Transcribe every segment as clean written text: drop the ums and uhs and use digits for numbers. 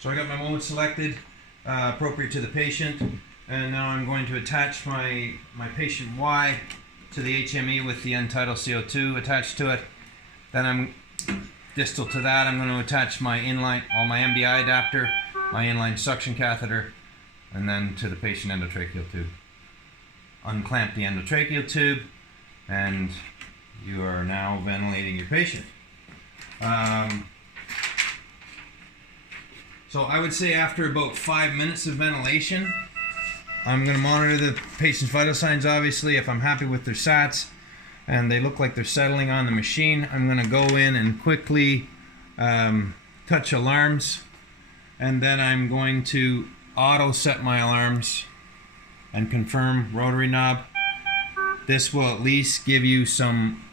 So I got my mode selected, appropriate to the patient, and now I'm going to attach my patient Y to the HME with the N-Tidal CO2 attached to it. Then I'm distal to that, I'm going to attach my inline, my MDI adapter, my inline suction catheter, and then to the patient endotracheal tube. Unclamp the endotracheal tube, and you are now ventilating your patient. So I would say after about 5 minutes of ventilation, I'm going to monitor the patient's vital signs, obviously. If I'm happy with their SATs and they look like they're settling on the machine, I'm going to go in and quickly touch alarms, and then I'm going to auto set my alarms and confirm rotary knob. This will at least give you some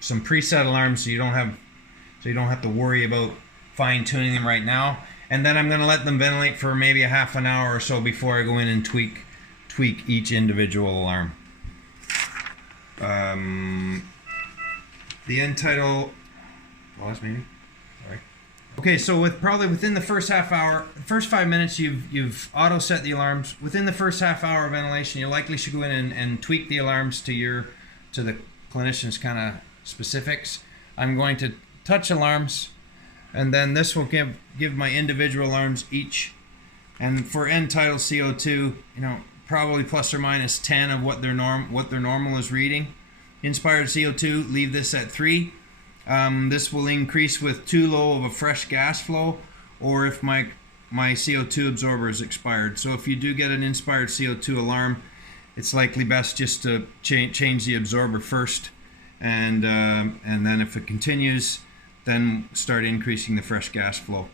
preset alarms so you don't have to worry about fine-tuning them right now. And then I'm going to let them ventilate for maybe a half an hour or so before I go in and tweak each individual alarm. The N-Tidal, pause maybe. Sorry. Okay, so within the first half hour, first 5 minutes, you've auto set the alarms. Within the first half hour of ventilation, you likely should go in and tweak the alarms to the clinician's kind of specifics. I'm going to touch alarms, and then this will give my individual alarms each. And for N-Tidal CO2, probably plus or minus 10 of what their normal is reading. Inspired CO2, leave this at 3. This will increase with too low of a fresh gas flow, or if my CO2 absorber is expired. So if you do get an inspired CO2 alarm, it's likely best just to change the absorber first, and then if it continues, then start increasing the fresh gas flow.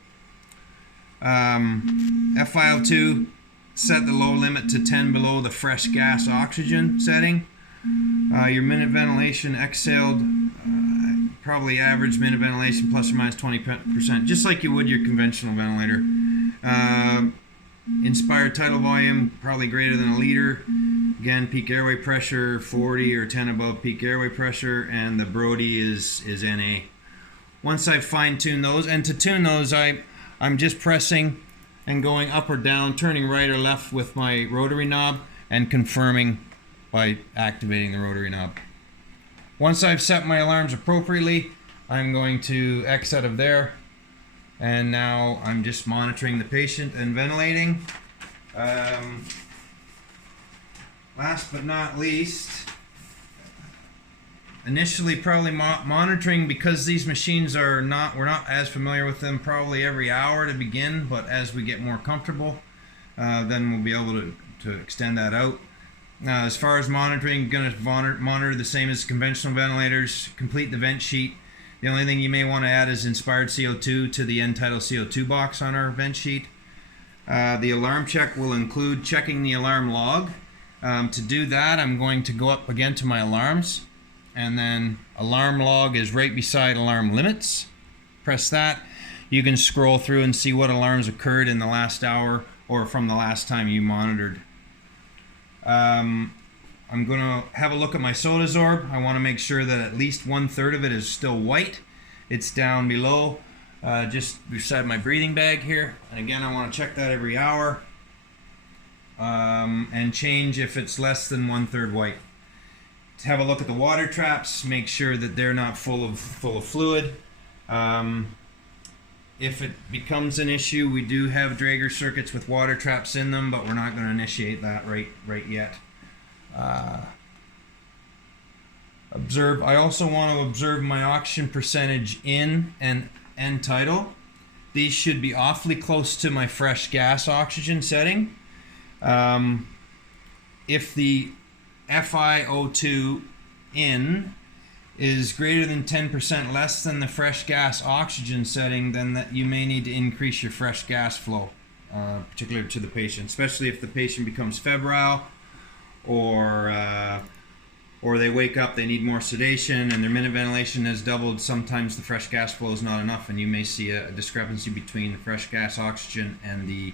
FiO2, set the low limit to 10 below the fresh gas oxygen setting. Your minute ventilation exhaled, probably average minute ventilation plus or minus 20%, just like you would your conventional ventilator. Inspired tidal volume, probably greater than 1 liter. Again, peak airway pressure 40 or 10 above peak airway pressure, and the Brody is NA. Once I've fine-tuned those, and to tune those, I'm just pressing and going up or down, turning right or left with my rotary knob, and confirming by activating the rotary knob. Once I've set my alarms appropriately, I'm going to X out of there, and now I'm just monitoring the patient and ventilating. Last but not least, initially probably monitoring, because these machines we're not as familiar with them, probably every hour to begin, but as we get more comfortable, then we'll be able to extend that out. As far as monitoring, going to monitor the same as conventional ventilators, complete the vent sheet. The only thing you may want to add is inspired CO2 to the N-Tidal CO2 box on our vent sheet. The alarm check will include checking the alarm log. To do that, I'm going to go up again to my alarms, and then alarm log is right beside alarm limits. Press that. You can scroll through and see what alarms occurred in the last hour or from the last time you monitored. I'm going to have a look at my SOTASorb. I want to make sure that at least 1/3 of it is still white. It's down below, just beside my breathing bag here. And again, I want to check that every hour, and change if it's less than 1/3 white. To have a look at the water traps, make sure that they're not full of fluid. If it becomes an issue, we do have Draeger circuits with water traps in them, but we're not going to initiate that right yet. Observe. I also want to observe my oxygen percentage in and N-Tidal. These should be awfully close to my fresh gas oxygen setting. If the FiO2 in is greater than 10% less than the fresh gas oxygen setting, then that you may need to increase your fresh gas flow, particularly to the patient, especially if the patient becomes febrile, or they wake up, they need more sedation, and their minute ventilation has doubled. Sometimes the fresh gas flow is not enough, and you may see a discrepancy between the fresh gas oxygen and the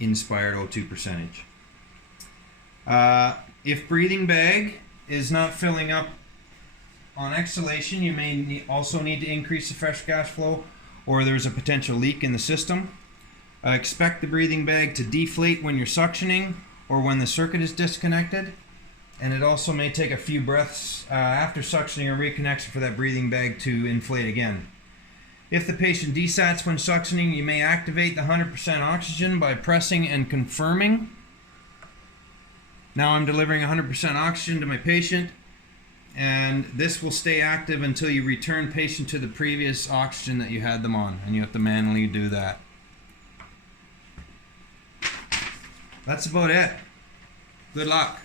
inspired O2 percentage. If breathing bag is not filling up on exhalation, you may also need to increase the fresh gas flow, or there's a potential leak in the system. Expect the breathing bag to deflate when you're suctioning or when the circuit is disconnected. And it also may take a few breaths after suctioning or reconnection for that breathing bag to inflate again. If the patient desats when suctioning, you may activate the 100% oxygen by pressing and confirming. Now I'm delivering 100% oxygen to my patient, and this will stay active until you return patient to the previous oxygen that you had them on, and you have to manually do that. That's about it. Good luck.